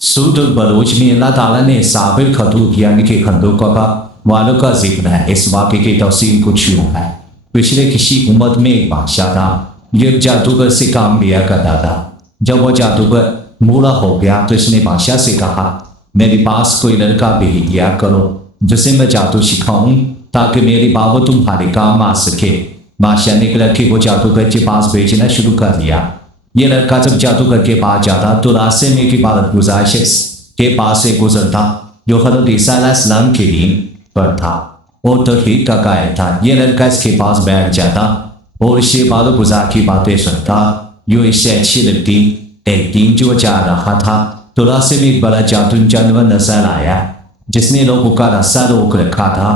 सूरत Bloch में अल्लाह ताला ने साबिर खतूब यानी कि खंदोका वालों का जिक्र है। इस वाक़े की तफसील कुछ यूँ है। पिछले किसी उम्मत में एक बादशाह था, ये जादूगर से काम लिया करता था। जब वह जादूगर बूढ़ा हो गया तो इसने बादशाह से कहा, मेरे पास कोई लड़का भेज दिया करो जिसे मैं जादू सिखाऊं ताकि मेरी बाबू तुम्हारे काम आ सके। बादशाह ने एक लड़के को जादूगर के पास भेजना शुरू कर दिया। ये लड़का जब जादूगर के पास जाता तो रास्ते में एक इबादत गुजार शख्स के पास से गुजरता जो हज़रत ईसा अलैहिस्सलाम के दिन पर था और तौहीद का कायल था। ये लड़का इसके पास बैठ जाता और इससे इबादत गुजार की बातें सुनता जो इससे अच्छी लगती। एक दिन जो जा रहा था तो रास्ते में एक बड़ा जादू जानवर नजर आया जिसने लोगों का रास्ता रोक रखा था।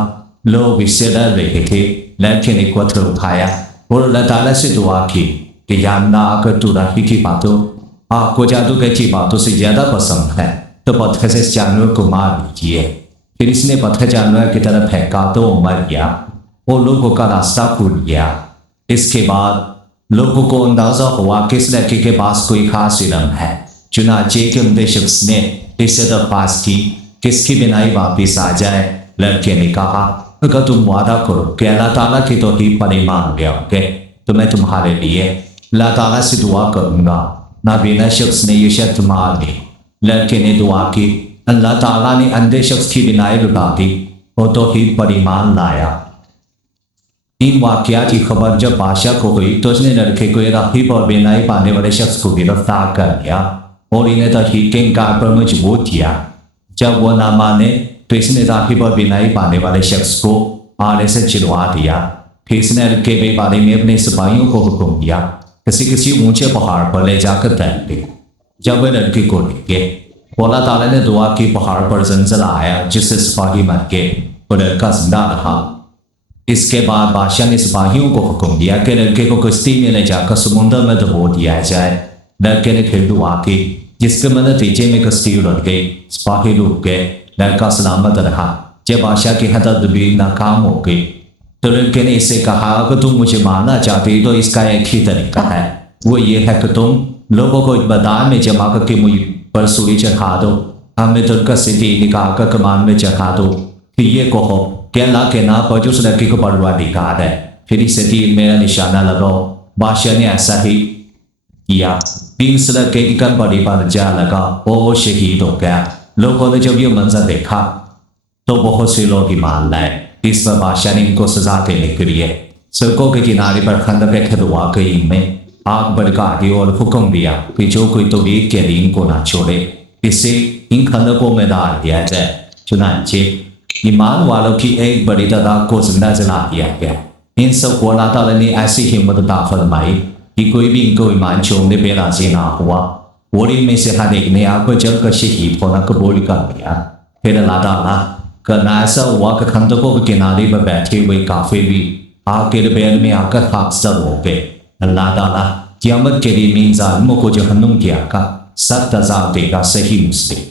लोग इससे डर रहे थे। लड़के ने पत्थर उठाया और अल्लाह ताला से दुआ की कि या अल्लाह, अगर तू राही की बातों आपको जादूगर की बातों से ज्यादा पसंद है तो पत्थर से इस जानवर को मार दीजिए। फिर इसने पत्थर जानवर की तरफ फेंका तो वो मर गया और लोगों का रास्ता खुल गया। इसके बाद लोगों को अंदाजा हुआ कि इस लड़के के पास कोई खास इल्म है। चुनाचे के उम्दे शख्स ने इससे दरख्वास्त की कि इसकी बिनाई वापिस आ जाए। लड़के ने कहा, अगर तुम वादा करो कि अल्लाह ताला की तौहीद पर ईमान लाओगे तो मैं तुम्हारे लिए अल्लाह ताला से दुआ करूंगा। नाबीना शख्स ने यह शर्त मान ली। लड़के ने दुआ की। अल्लाह ताला ने अंधे शख्स की बिनाई लुटा दी और तौहीद पर ईमान लाया। इन वाक़यात की खबर जब बादशाह को हुई तो उसने लड़के को राहिब और बिनाई पाने वाले शख्स को गिरफ्तार कर लिया और इन्हें तौहीद के इनकार पर मजबूर किया। जब वह ना माने तो इसने राहिब और बिनाई पाने वाले शख्स को आड़े से चिरवा दिया। फिर इसने लड़के के बारे में अपने सिपाहियों को हुक्म दिया किसी ऊंचे पहाड़ पर ले जाकर तैर दे। जब वह लड़के को लेके अल्लाह ताला ने दुआ की, पहाड़ पर जंजला आया जिससे सिपाही मर गए और लड़का जिंदा रहा। इसके बाद बादशाह ने सिपाहियों को हुक्म दिया कि लड़के को कश्ती में ले जाकर समुद्र में डुबो दिया जाए। लड़के ने फिर दुआ की जिसके नतीजे में कश्ती उलट गई, सिपाही डूब गए, लड़का सलामत रहा। जब बादशाह की हदद नाकाम हो गई तो लड़के ने इससे कहा, अगर तुम मुझे मारना चाहती तो इसका एक ही तरीका है, वो ये है कि तुम लोगों को मैदान में जमा करके मुझ पर सूली चढ़ा दो, हमें तुरका सिद्धि निकाल कर कमान में चढ़ा दो। फिर ये कहो कि अल्लाह के नाम पर उस लड़के को परवरदिगार है, फिर इसे तीर मेरा निशाना लगाओ। बादशाह ने ऐसा ही किया। तीर से लड़के की कमर पर जा लगा और वो शहीद हो गया। लोगों ने जब ये मंजर देखा तो बहुत से लोग ईमान लाए। इस पर बादशाह ने इनको सजा देने के लिए सड़कों के किनारे पर खंदक खुदवा कर इनमें आग भड़का दी और हुक्म दिया कि जो कोई तौहीद के दीन को ना छोड़े इससे इन खंदकों में डाल दिया जाए। चुनांचे ईमान वालों की एक बड़ी तादाद को जिंदा जला दिया गया। इन सब को अल्लाह ताला ने ऐसी हिम्मत अता फरमाई कि कोई भी इनको ईमान छोड़ने पर राजी ना हुआ और इनमें से हर एक ने आग पर जलकर शहीद होना कबूल कर लिया। फिर अल्लाह ताला करना ऐसा हुआ कि खंदकों के किनारे पर बैठे हुए काफिर भी आग के लपेट में आकर खाकसर हो गए। अल्लाह ताला क़यामत के दिन इन जालिमों को जहन्नुम की आग का सख्त अज़ाब देगा। सही मुस्लिम।